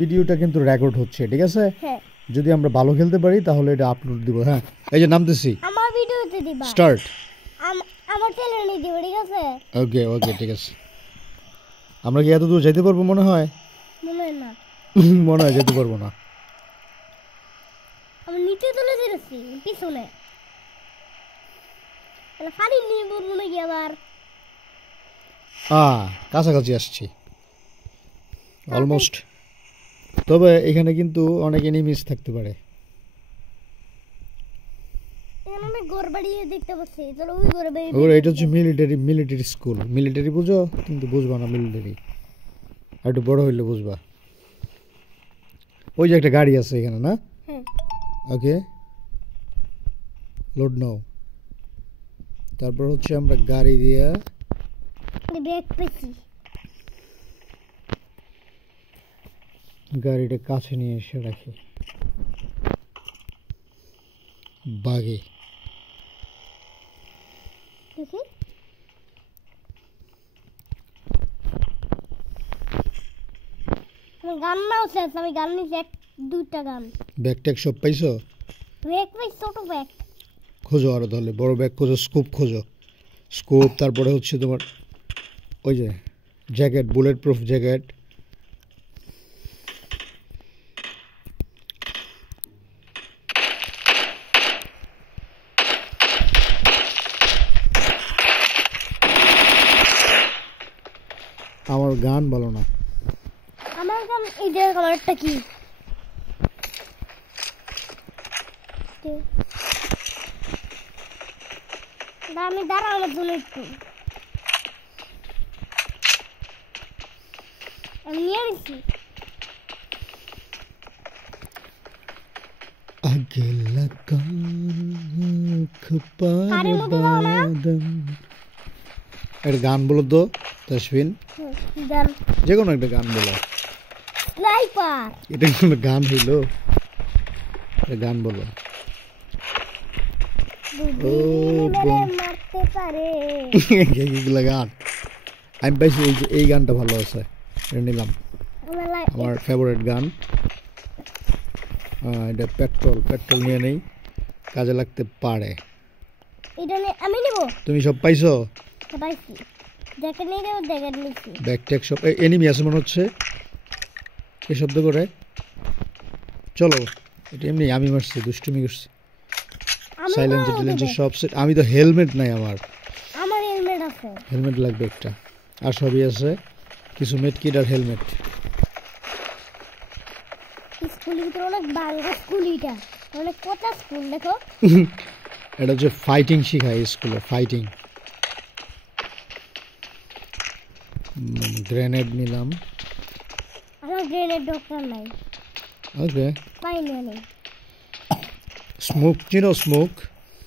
ভিডিওটা কিন্তু রেকর্ড হচ্ছে, ঠিক আছে? হ্যাঁ। যদি আমরা ভালো খেলতে পারি তাহলে এটা আপলোড দিব। হ্যাঁ, এই যে নামতেছি, আমার ভিডিওতে দিবা, স্টার্ট। আমার চ্যানেলে দিবা, ঠিক আছে? ওকে ওকে, ঠিক আছে। আমরা কি এত দূর যেতে পারবো? মনে হয় মনে হয় না, মনে হয় যেতে পারবো না। আমি নিচে চলে যেতেছি পিছনে, তাহলে ফাড়ি নিয়ে বলবো নাকি আবার? কাছাকাছি আসছি অলমোস্ট। তবে এখানে কিন্তু অনেক এনিমিস থাকতে পারে। এখানে অনেক ঘর বাড়ি দেখতে পাচ্ছি, চলো ওই ঘরে বাড়ি। ওর এটা হচ্ছে মিলিটারি স্কুল। মিলিটারি বুঝো? কিন্তু বুঝবা না মিলিটারি, আর একটু বড় হইলে বুঝবা। ওই যে একটা গাড়ি আছে এখানে, না? হ্যাঁ। ওকে, লোড নাও। তারপর হচ্ছে আমরা গাড়ি দিয়ে ব্যাগ পেয়েছি। গাড়িটা কাছে নিয়ে এসে রাখি বাগে। দেখি গান নাও শেষ, আমি গান নিয়েছি দুটা গান। ব্যাগ ট্যাগ সব পাইছো? ব্যাগ পাইছি, ছোট ব্যাগ খোঁজো আরো, তাহলে বড় ব্যাগ খোঁজো, স্কোপ খোঁজো, স্কোপ। তারপরে হচ্ছে তোমার ওই যে জ্যাকেট, বুলেট প্রুফ জ্যাকেট। আমার গান ভালো না। আমার গান এই যে কালারটা কি? আমি দাঁড়া, আমার জন্য একটু আমি নিয়ে নিচ্ছি। आगे लगा একটা গান বলো তো তাসফিন, গান যে কোনো একটা গান বলো। স্নাইপার, এটা কোনো গান হইলো? গান বলো। মারতে পারে এগুলা গান আমি পাইছি। এই গানটা ভালো আছে, এটা নিলাম, আমার ফেভারিট গান। এটা পেট্রোল নিয়ে নেই, কাজে লাগতে পারে। এটা আমি নিব। তুমি সব পাইছো? পাইছি, জ্যাকেট নিয়ে যাবো, জ্যাকেট নিচ্ছি। ব্যাগ ট্যাগ সব। এনিমি আছে মনে হচ্ছে, এই শব্দ করে। চলো, এটা এমনি আমি মারছি, দুষ্টুমি করছি। সাইলেন্সার সব সেট। আমি তো হেলমেট নাই আমার। হেলমেট আছে, হেলমেট লাগবে একটা, আর সবই আছে, কিছু মেডকিট আর হেলমেট। স্কুলের ভিতরে অনেক বাংলা স্কুল, এটা অনেক পচা স্কুল। দেখো এটা হচ্ছে ফাইটিং শিখায় স্কুলে, ফাইটিং। গ্রেনেড নিলাম। আমার গ্রেনেড দরকার নাই। ওকে, পাইনি আমি। স্মোক চিনো? স্মোক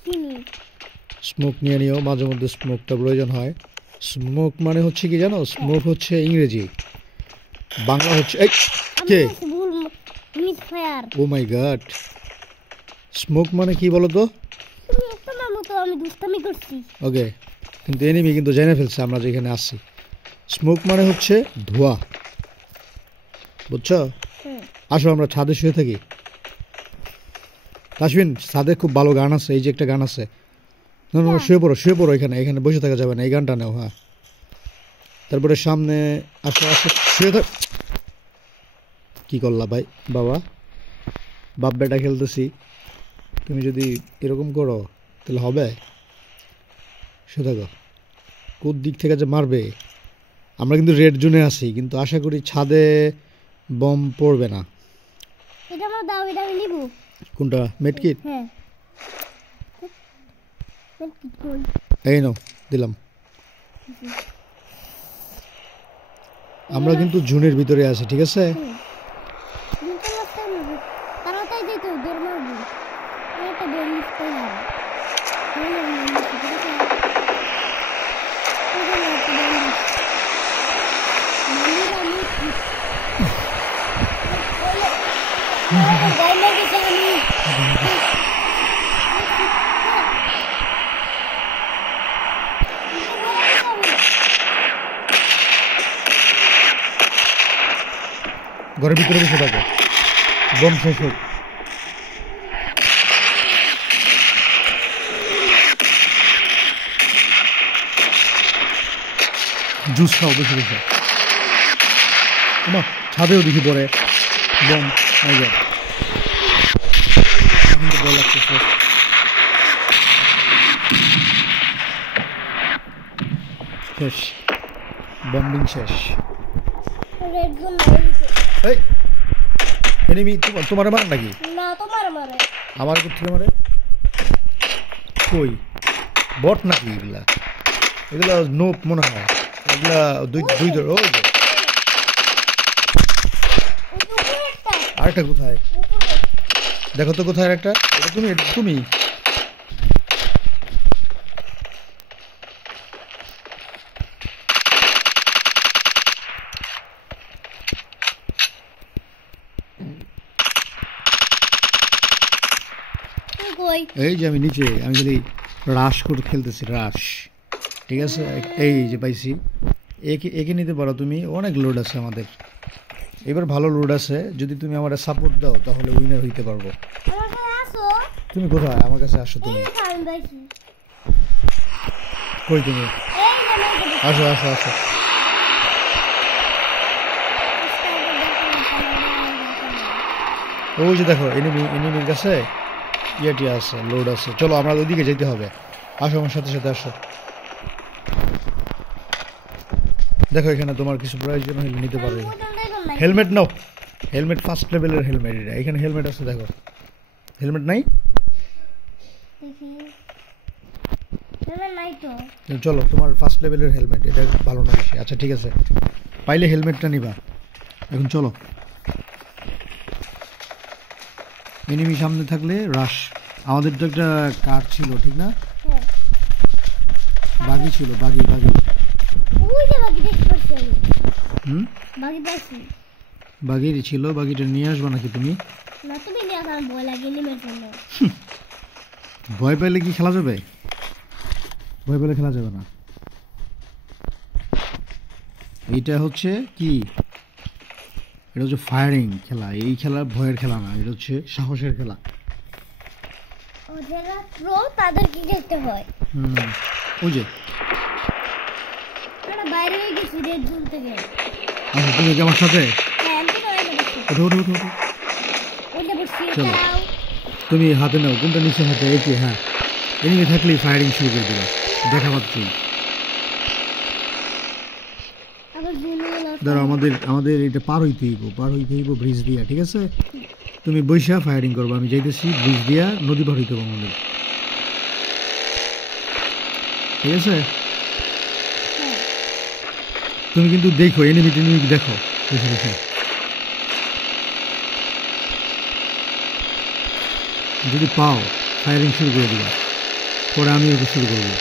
চিনি। স্মোক নিয়ে নিও, মাঝে মধ্যে স্মোকটা প্রয়োজন হয়। স্মোক মানে হচ্ছে কি জানো? স্মোক হচ্ছে ইংরেজি, বাংলা হচ্ছে কে? ও মাই গড, স্মোক মানে কি বলো তো? তুমি একটা নাম তো, আমি দুষ্টামি করছি। ওকে, কিন্তু এনিমি কিন্তু জেনে ফেলছে আমরা যেখানে আসছি। স্মোক মানে হচ্ছে ধোঁয়া, বুঝছো? আসো আমরা ছাদে শুয়ে থাকি। তাসবিন, ছাদে খুব ভালো গান আছে, এই যে একটা গান আছে। না না, শুয়ে পড়ো এখানে বসে থাকা যাবে না, এই গানটা নেও। হ্যাঁ, তারপরে সামনে আসো শুয়ে থাক। কি করলা ভাই? বাপ বেটা খেলতেছি, তুমি যদি এরকম করো তাহলে হবে? শুয়ে থাকো। কোন দিক থেকে যে মারবে? আমরা কিন্তু রেড জোনে আছি, কিন্তু আশা করি ছাদে বম পড়বে না। এটা আমার দাও, এটা আমি নিব। কোনটা? মেডকিট? হ্যাঁ, মেডকিট কই? এই নাও, দিলাম। আমরা কিন্তু জোনের ভিতরে আছি, ঠিক আছে? তাড়াতাড়ি যেতে দৌড় মারবো, একটা বের লিখতে হবে। ঘরের ভিতরে বসে থাকো, বোম শেষ হোক। জুস খাও বেশি বেশি। ছাদেও দেখি পরে বোম। এখন তো ভয় লাগতেছে। শেষ, বম্বিং শেষ। রেড জোন মারিছে। এই এনিমি তোমার মার নাকি? না তোমার মারে। আমার কোথায় মারে? কই বট নাকি এগুলা? এগুলা নোপ মনে হয়। এগুলা দুই ধর। ওই যে আরেকটা কোথায় দেখো তো, কোথায় একটা? এটা তুমি, এটা তুমি। এই যে আমি নিচে, আমি যদি রাশ করে খেলতেছি, রাশ। ঠিক আছে, এই যে পাইছি। একে নিতে পারো তুমি, অনেক লোড আছে আমাদের এবার, ভালো লোড আছে। যদি তুমি আমার সাপোর্ট দাও তাহলে উইনার হইতে পারবো। তুমি কোথায়? আমার কাছে আসো তুমি। কই তুমি? আসো আসো আসো। ওই যে দেখো এনিমির কাছে ইয়েটি আছে, লোড আছে। চলো আমরা ওইদিকে যেতে হবে। আসো আমার সাথে সাথে আসো। দেখো এখানে তোমার কিছু প্রয়োজন হলে নিতে পারো। হেলমেট নাও, হেলমেট ফার্স্ট লেভেলের হেলমেট এটা। এখানে হেলমেট আছে দেখো। হেলমেট নাই? চলো তোমার ফার্স্ট লেভেলের হেলমেট এটা ভালো না বেশি। আচ্ছা ঠিক আছে, পাইলে হেলমেটটা নিবা। এখন চলো। এনিমি সামনে থাকলে রাশ। আমাদের তো একটা কার ছিল ঠিক না? বাগি ছিল, বাগি। বাগির ছিল, বাগিটা নিয়ে আসবা নাকি তুমি? ভয় পেলে কি খেলা যাবে? ভয় পেলে খেলা যাবে না। এইটা হচ্ছে কি, এটা হচ্ছে ফায়ারিং খেলা। এই খেলা ভয়ের খেলা না, এটা হচ্ছে সাহসের খেলা। তাদের কি দেখতে হয়? ওই যে বাইরে গেছি রেড জোন থেকে। আচ্ছা তুমি কি আমার সাথে? ওঠো ওঠো ওঠো। চলো তুমি হাতে নাও, কোনটা নিচে হাতে? এই যে হ্যাঁ, এনিমি থাকলেই ফায়ারিং শুরু করে দেবে। দেখা পাচ্ছি। ধরো আমাদের এটা পার হইতে হইব ব্রিজ দিয়া। ঠিক আছে, তুমি বৈশা ফায়ারিং করবো, আমি যাইতেছি ব্রিজ দিয়া, নদী পার হইতে হবে আমাদের। ঠিক আছে, তুমি কিন্তু দেখো এনিমি দেখো বসে বসে। যদি পাও ফায়ারিং শুরু করে দিবা, পরে আমি ওটা শুরু করবো।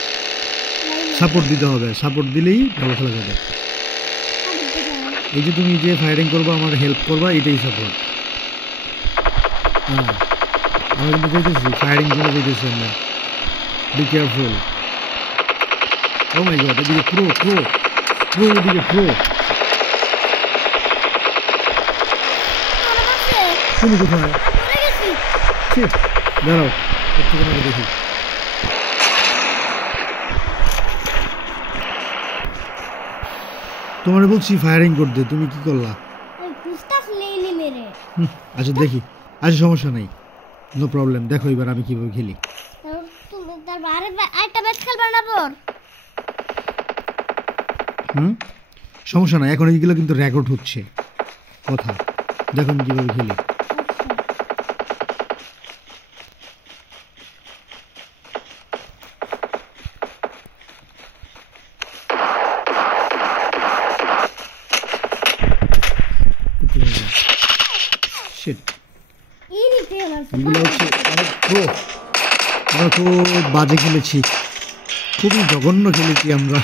সাপোর্ট দিতে হবে, সাপোর্ট দিলেই ভালো খেলা যাবে। এই যে তুমি যে ফায়ারিং করবা, আমার হেল্প করবা, এটাই সাপোর্ট। হ্যাঁ আমরা কিন্তু যেতেছি, ফায়ারিং করে যেতেছি আমরা। Be careful. Oh my God, এদিকে প্রো, এদিকে প্রো। তুমি কোথায়? দাঁড়াও একটুখানি দেখি। তোমার বলছি ফায়ারিং করতে, তুমি কি করলা? আচ্ছা দেখি, আচ্ছা সমস্যা নাই, নো প্রবলেম। দেখো এবার আমি কিভাবে খেলি। সমস্যা নাই, এখন এইগুলো কিন্তু রেকর্ড হচ্ছে কথা। দেখো আমি কিভাবে খেলি। এগুলো হচ্ছে আমরা খুব বাজে খেলেছি, খুবই জঘন্য খেলেছি আমরা।